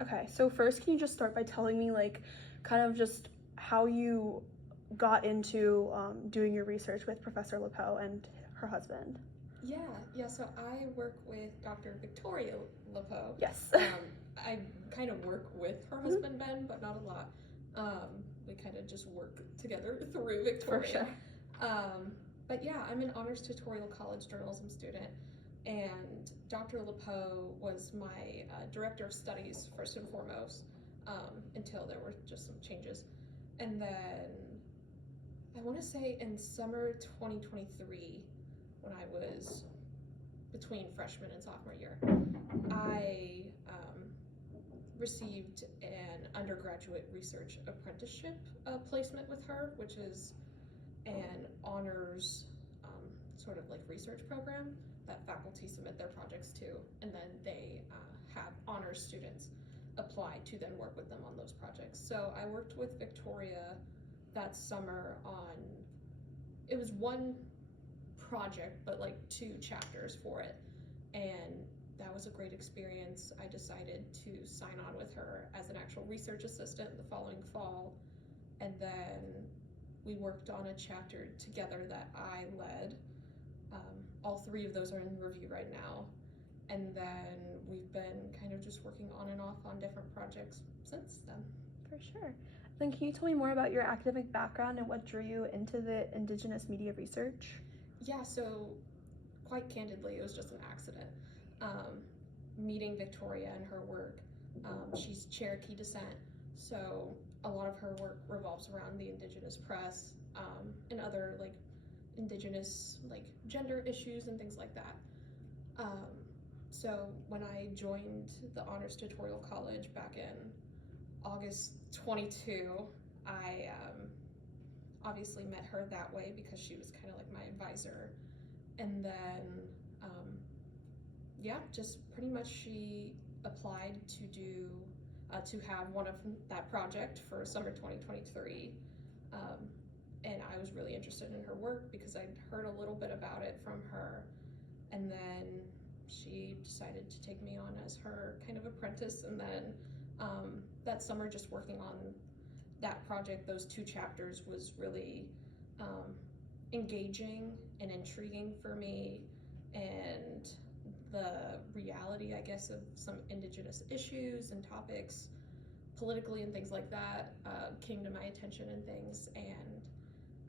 Okay, so first, can you just start by telling me, like, kind of just how you got into doing your research with Professor Lepeau and her husband? Yeah. So I work with Dr. Victoria Lepeau. Yes. I kind of work with her Mhm. husband Ben, but not a lot. We kind of just work together through For Victoria. sure. Um, but yeah, I'm an honors tutorial college journalism student, and Dr. Lepeau was my director of studies first and foremost, until there were just some changes. And then I want to say in summer 2023, when I was between freshman and sophomore year, I received an undergraduate research apprenticeship placement with her, which is an honors sort of like research program that faculty submit their projects to, and then they have honors students apply to then work with them on those projects. So I worked with Victoria that summer on, it was one project, but like 2 chapters for it. And that was a great experience. I decided to sign on with her as an actual research assistant the following fall. And then we worked on a chapter together that I led. All 3 of those are in review right now. And then we've been kind of just working on and off on different projects since then. For sure. Then can you tell me more about your academic background and what drew you into the Indigenous media research? Yeah, so quite candidly, it was just an accident. Um, Meeting Victoria and her work, she's Cherokee descent, so a lot of her work revolves around the Indigenous press, and other like Indigenous like gender issues and things like that. Um, so when I joined the Honors Tutorial College back in August 22, I obviously met her that way because she was kind of like my advisor. And then, um, yeah, just pretty much she applied to do, to have one of that project for summer 2023. Um, and I was really interested in her work because I'd heard a little bit about it from her. And then she decided to take me on as her kind of apprentice. And then that summer, just working on that project, those 2 chapters, was really um, engaging and intriguing for me. And the reality, I guess, of some Indigenous issues and topics politically and things like that came to my attention and things. And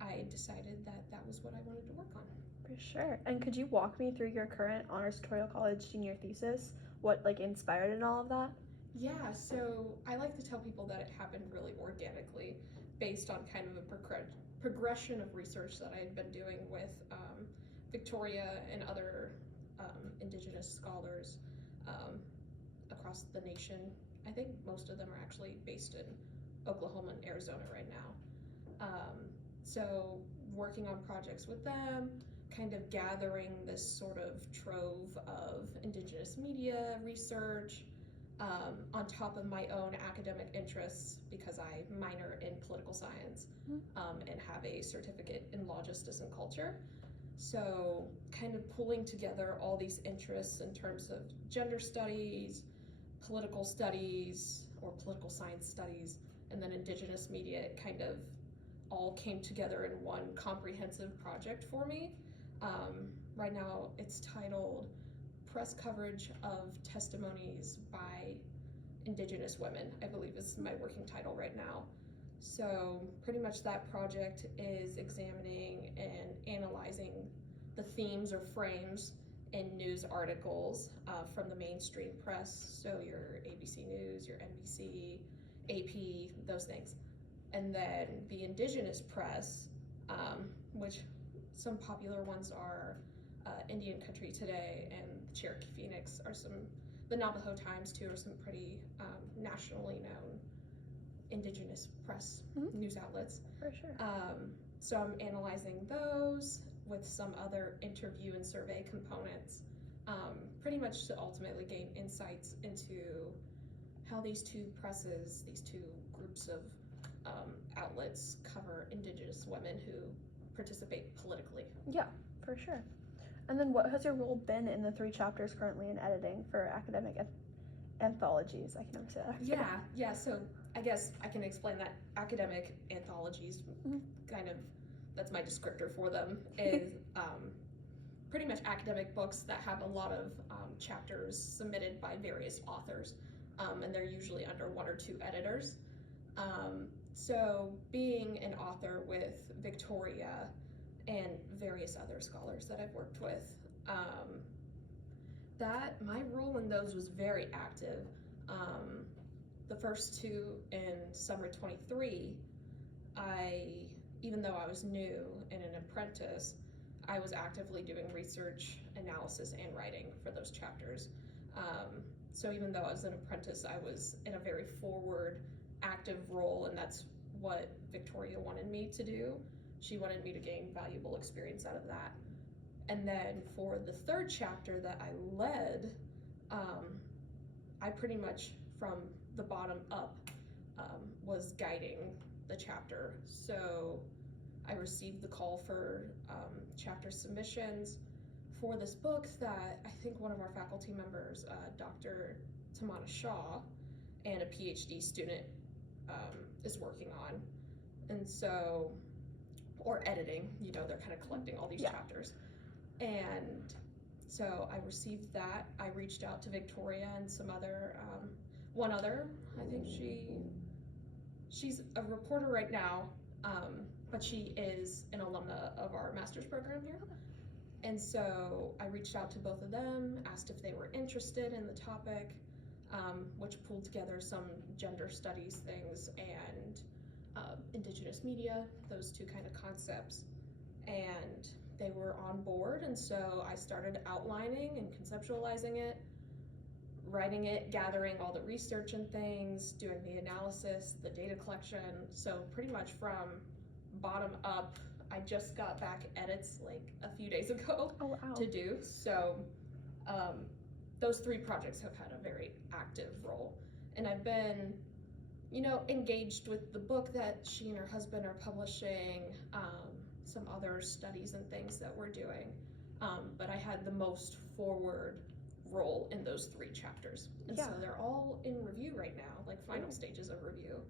I decided that that was what I wanted to work on. For sure. And could you walk me through your current Honors Tutorial College senior thesis? What like inspired in all of that? Yeah, so I like to tell people that it happened really organically based on kind of a progression of research that I had been doing with Victoria and other Indigenous scholars um, across the nation. I think most of them are actually based in Oklahoma and Arizona right now. So working on projects with them, kind of gathering this sort of trove of Indigenous media research, on top of my own academic interests because I minor in political science, and have a certificate in law, justice, and culture. So, kind of pulling together all these interests in terms of gender studies, political studies, or political science studies, and then Indigenous media, it kind of all came together in one comprehensive project for me. Right now, it's titled Press Coverage of Testimonies by Indigenous Women, I believe is my working title right now. So, pretty much that project is examining and analyzing the themes or frames in news articles from the mainstream press, so your ABC News, your NBC, AP, those things. And then the Indigenous press, which some popular ones are Indian Country Today and the Cherokee Phoenix, are some, the Navajo Times too, are some pretty nationally known Indigenous press news outlets. For sure. So I'm analyzing those with some other interview and survey components, pretty much to ultimately gain insights into how these 2 presses, these 2 groups of outlets cover Indigenous women who participate politically. Yeah, for sure. And then what has your role been in the 3 chapters currently in editing for academic anthologies. I can never say that. Yeah. So I guess I can explain that academic anthologies, Mhm. kind of, that's my descriptor for them, is pretty much academic books that have a lot of chapters submitted by various authors, and they're usually under one or two editors. So being an author with Victoria and various other scholars that I've worked with, that my role in those was very active. The first two in summer 23, even though I was new and an apprentice, I was actively doing research, analysis, and writing for those chapters. So even though I was an apprentice, I was in a very forward, active role, and that's what Victoria wanted me to do. She wanted me to gain valuable experience out of that. And then for the third chapter that I led, I pretty much from the bottom up was guiding the chapter. So I received the call for chapter submissions for this book that I think one of our faculty members, Dr. Tamana Shaw, and a PhD student is working on. And so, or editing, they're kind of collecting all these chapters. And so I received that. I reached out to Victoria and some other, one other, I think she's a reporter right now, but she is an alumna of our master's program here. And so I reached out to both of them, asked if they were interested in the topic, which pulled together some gender studies things and indigenous media, those two kind of concepts. And they were on board, and so I started outlining and conceptualizing it, writing it, gathering all the research and things, doing the analysis, the data collection. So pretty much from bottom up. I just got back edits like a few days ago to do. So those three projects have had a very active role. And I've been, engaged with the book that she and her husband are publishing, some other studies and things that we're doing. But I had the most forward role in those three chapters. And so they're all in review right now, like final stages of review.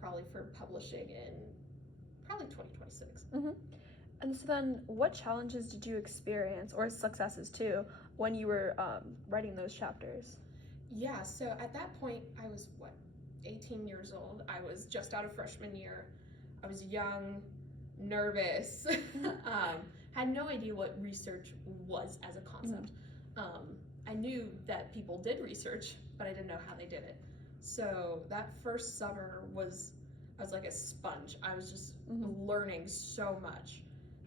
Probably for publishing in probably 2026. And so then what challenges did you experience, or successes too, when you were writing those chapters? Yeah, so at that point I was 18 years old. I was just out of freshman year. I was young, nervous, had no idea what research was as a concept. I knew that people did research, but I didn't know how they did it. So that first summer I was like a sponge. I was just learning so much.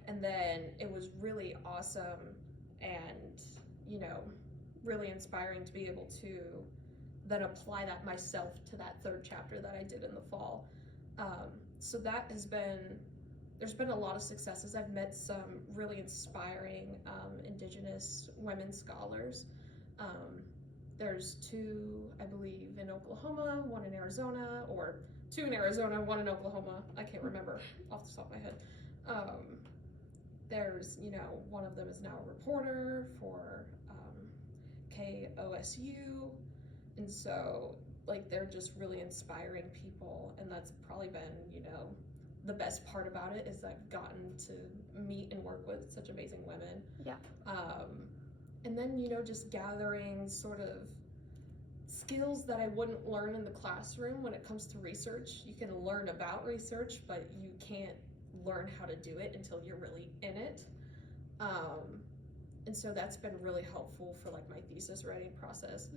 And then it was really awesome and, really inspiring to be able to then apply that myself to that third chapter that I did in the fall. So that there's been a lot of successes. I've met some really inspiring Indigenous women scholars. There's two, I believe, in Oklahoma, one in Arizona, or two in Arizona, one in Oklahoma. I can't remember off the top of my head. There's, one of them is now a reporter for KOSU. And so, they're just really inspiring people. And that's probably been, the best part about it is I've gotten to meet and work with such amazing women. And then, just gathering sort of skills that I wouldn't learn in the classroom when it comes to research. You can learn about research, but you can't learn how to do it until you're really in it. And so that's been really helpful for my thesis writing process.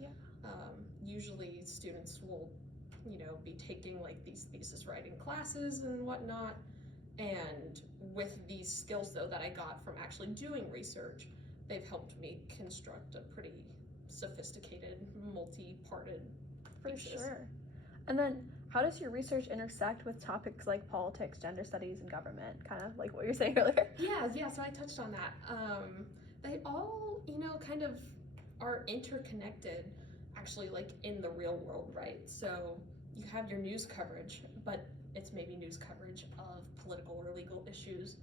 Usually students will, be taking these thesis writing classes and whatnot. And with these skills though that I got from actually doing research, they've helped me construct a pretty sophisticated, multi-parted thesis. For sure. And then how does your research intersect with topics like politics, gender studies, and government? Kind of like what you were saying earlier. Yeah, so I touched on that. They all, kind of are interconnected, actually, in the real world, right? So you have your news coverage, but it's maybe news coverage of political or legal issues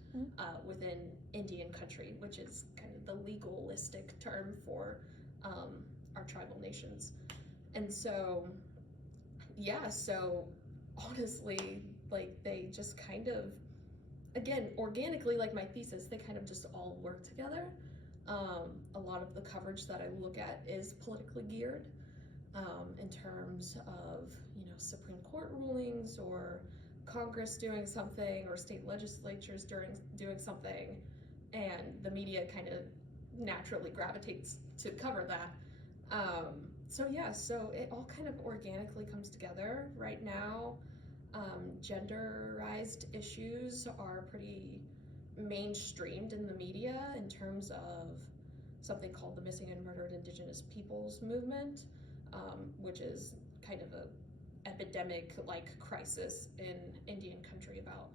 within Indian country, which is kind of the legalistic term for our tribal nations. And so, yeah, so honestly, like they just kind of, again, organically, like my thesis, they kind of just all work together. A lot of the coverage that I look at is politically geared, in terms of, Supreme Court rulings or Congress doing something or state legislatures doing something, and the media kind of naturally gravitates to cover that. So it all kind of organically comes together. Right now, genderized issues are pretty mainstreamed in the media in terms of something called the Missing and Murdered Indigenous Peoples Movement, which is kind of a epidemic-like crisis in Indian country about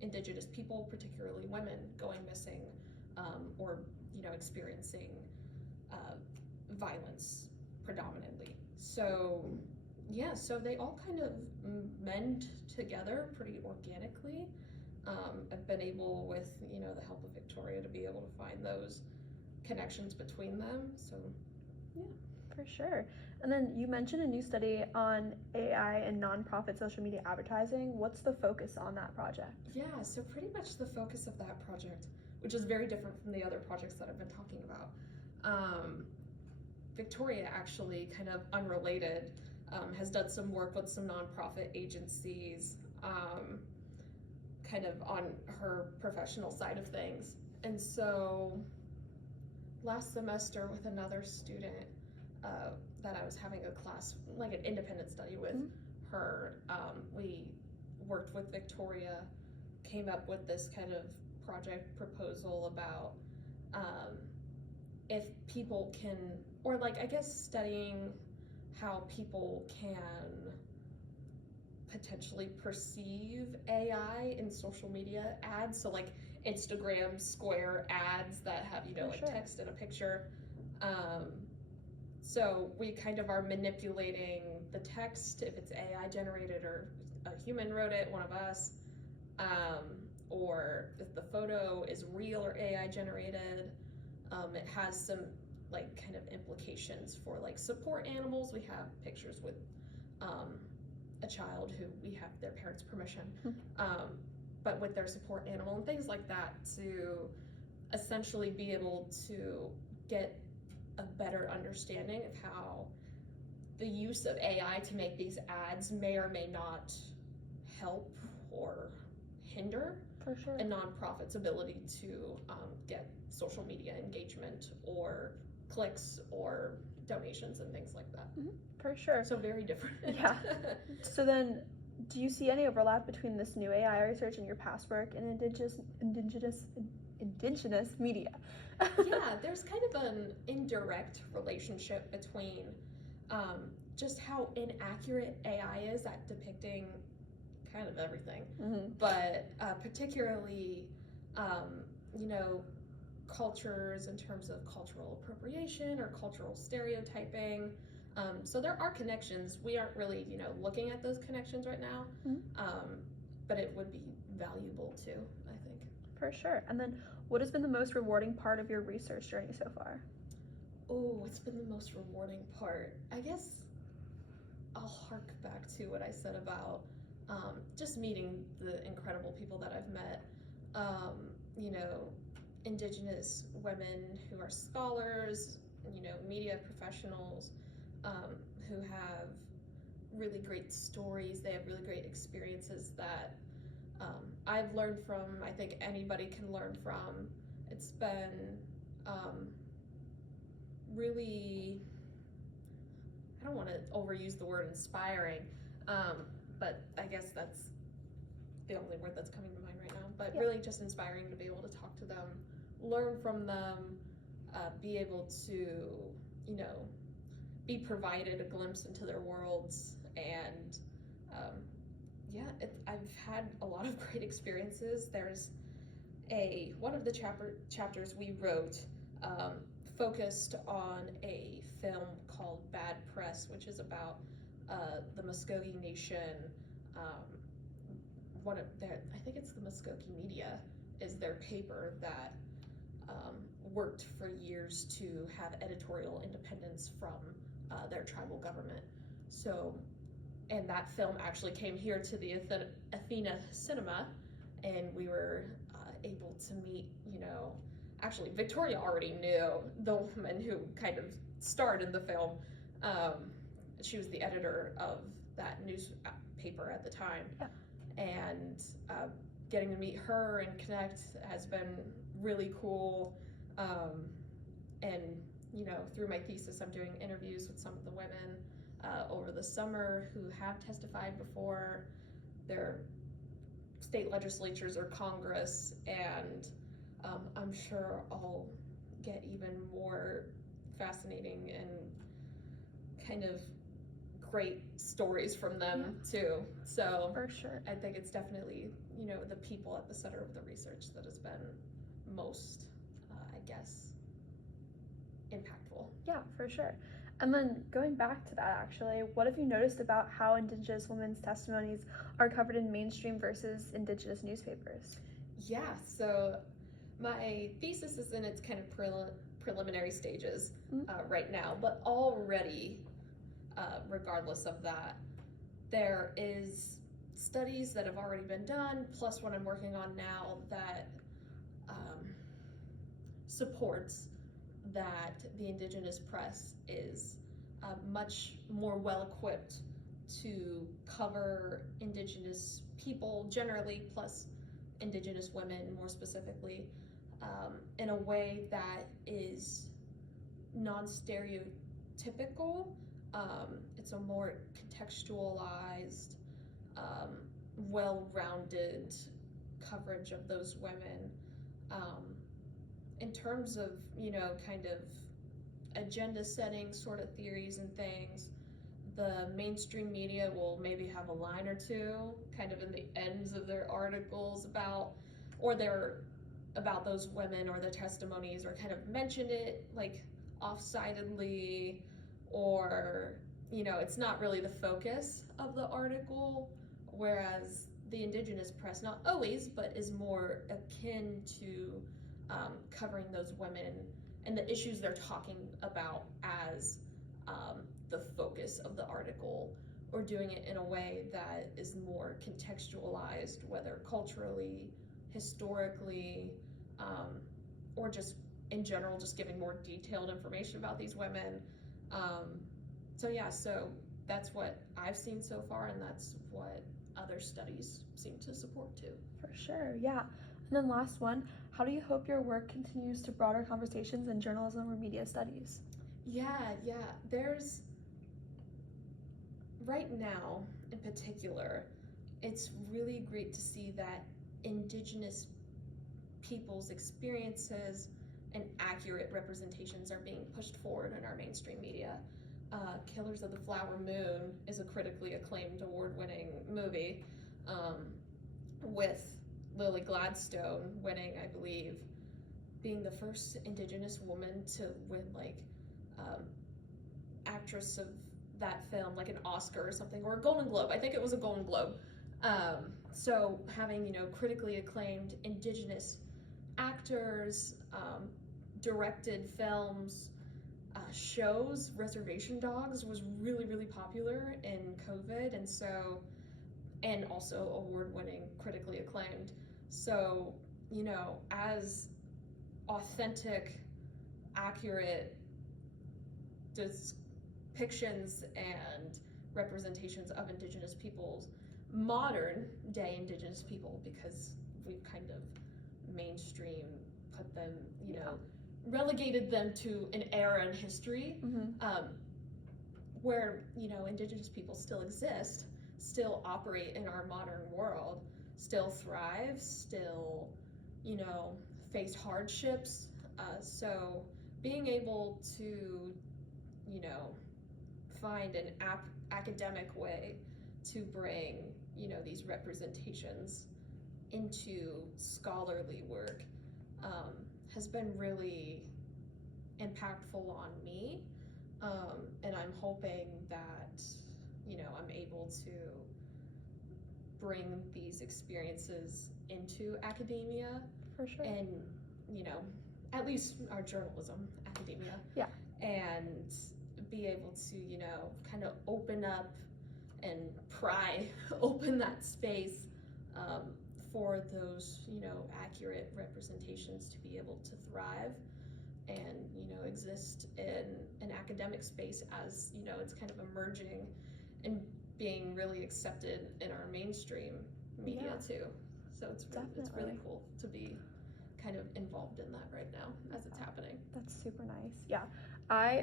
Indigenous people, particularly women, going missing, or experiencing violence predominantly. So they all kind of mend together pretty organically. I've been able, with the help of Victoria, to be able to find those connections between them. So yeah. For sure. And then you mentioned a new study on AI and nonprofit social media advertising. What's the focus on that project? Yeah, so pretty much the focus of that project, which is very different from the other projects that I've been talking about. Victoria, actually, kind of unrelated, has done some work with some nonprofit agencies, kind of on her professional side of things. And so last semester, with another student that I was having a class, like an independent study with her, we worked with Victoria, came up with this kind of project proposal about if people can, or like I guess studying how people can potentially perceive AI in social media ads. So like Instagram Square ads that have, like text and a picture. So we kind of are manipulating the text, if it's AI generated or a human wrote it, one of us, or if the photo is real or AI generated. It has some like kind of implications for like support animals. We have pictures with a child who we have their parents' permission, but with their support animal and things like that, to essentially be able to get a better understanding of how the use of AI to make these ads may or may not help or hinder a nonprofit's ability to get social media engagement or clicks or donations and things like that. For sure. So very different. Yeah. So then, do you see any overlap between this new AI research and your past work in indigenous media? Yeah, there's kind of an indirect relationship between just how inaccurate AI is at depicting kind of everything, but particularly, cultures in terms of cultural appropriation or cultural stereotyping. So there are connections. We aren't really, looking at those connections right now, but it would be valuable too, I think. For sure. And then, what has been the most rewarding part of your research journey so far? Oh, it's been the most rewarding part. I guess I'll hark back to what I said about just meeting the incredible people that I've met. Indigenous women who are scholars, media professionals, who have really great stories. They have really great experiences that I've learned from, I think anybody can learn from. It's been really, I don't want to overuse the word inspiring, but I guess that's the only word that's coming to mind right now, but really just inspiring to be able to talk to them, learn from them, be able to, be provided a glimpse into their worlds. And I've had a lot of great experiences. There's one of the chapters we wrote focused on a film called Bad Press, which is about the Muskogee Nation. I think it's the Muskogee Media is their paper that worked for years to have editorial independence from their tribal government. So, and that film actually came here to the Athena Cinema, and we were able to meet, actually Victoria already knew the woman who kind of starred in the film. She was the editor of that newspaper at the time. Yeah. And getting to meet her and connect has been really cool. And through my thesis, I'm doing interviews with some of the women over the summer who have testified before their state legislatures or Congress, and I'm sure I'll get even more fascinating and kind of great stories from them too. So For sure. I think it's definitely, the people at the center of the research that has been most, impactful. Yeah, for sure. And then going back to that, actually, what have you noticed about how Indigenous women's testimonies are covered in mainstream versus Indigenous newspapers? Yeah, so my thesis is in its kind of preliminary stages right now, but already, regardless of that, there is studies that have already been done, plus what I'm working on now that supports that the Indigenous press is much more well-equipped to cover Indigenous people generally, plus Indigenous women more specifically, in a way that is non-stereotypical. It's a more contextualized, well-rounded coverage of those women. In terms of, kind of agenda setting sort of theories and things, the mainstream media will maybe have a line or two kind of in the ends of their articles about those women or their testimonies, or kind of mention it like off-sidedly, or it's not really the focus of the article, whereas the Indigenous press, not always, but is more akin to covering those women and the issues they're talking about as the focus of the article, or doing it in a way that is more contextualized, whether culturally, historically, or just in general, just giving more detailed information about these women. So that's what I've seen so far, and that's what other studies seem to support too. For sure, yeah. And then last one, how do you hope your work continues to broader conversations in journalism or media studies? Yeah, there's, right now in particular, it's really great to see that Indigenous people's experiences and accurate representations are being pushed forward in our mainstream media. Killers of the Flower Moon is a critically acclaimed, award-winning movie, with Lily Gladstone winning, I believe, being the first Indigenous woman to win actress of that film, like an Oscar or something, or a Golden Globe. I think it was a Golden Globe. So having, critically acclaimed Indigenous actors, directed films, shows. Reservation Dogs was really, really popular in COVID, and also award-winning, critically acclaimed. So, as authentic, accurate depictions and representations of Indigenous peoples, modern day Indigenous people, because we've kind of mainstream put them, relegated them to an era in history, where, Indigenous people still exist, still operate in our modern world, still thrive, still, face hardships. So being able to, find an academic way to bring, these representations into scholarly work has been really impactful on me. And I'm hoping that, I'm able to bring these experiences into academia. For sure. And, at least our journalism academia. Yeah. And be able to, you know, kind of open up and pry open that space for those, you know, accurate representations to be able to thrive and, you know, exist in an academic space as, you know, it's kind of emerging and being really accepted in our mainstream media too. So it's really cool to be kind of involved in that right now as it's happening. That's super nice. Yeah. I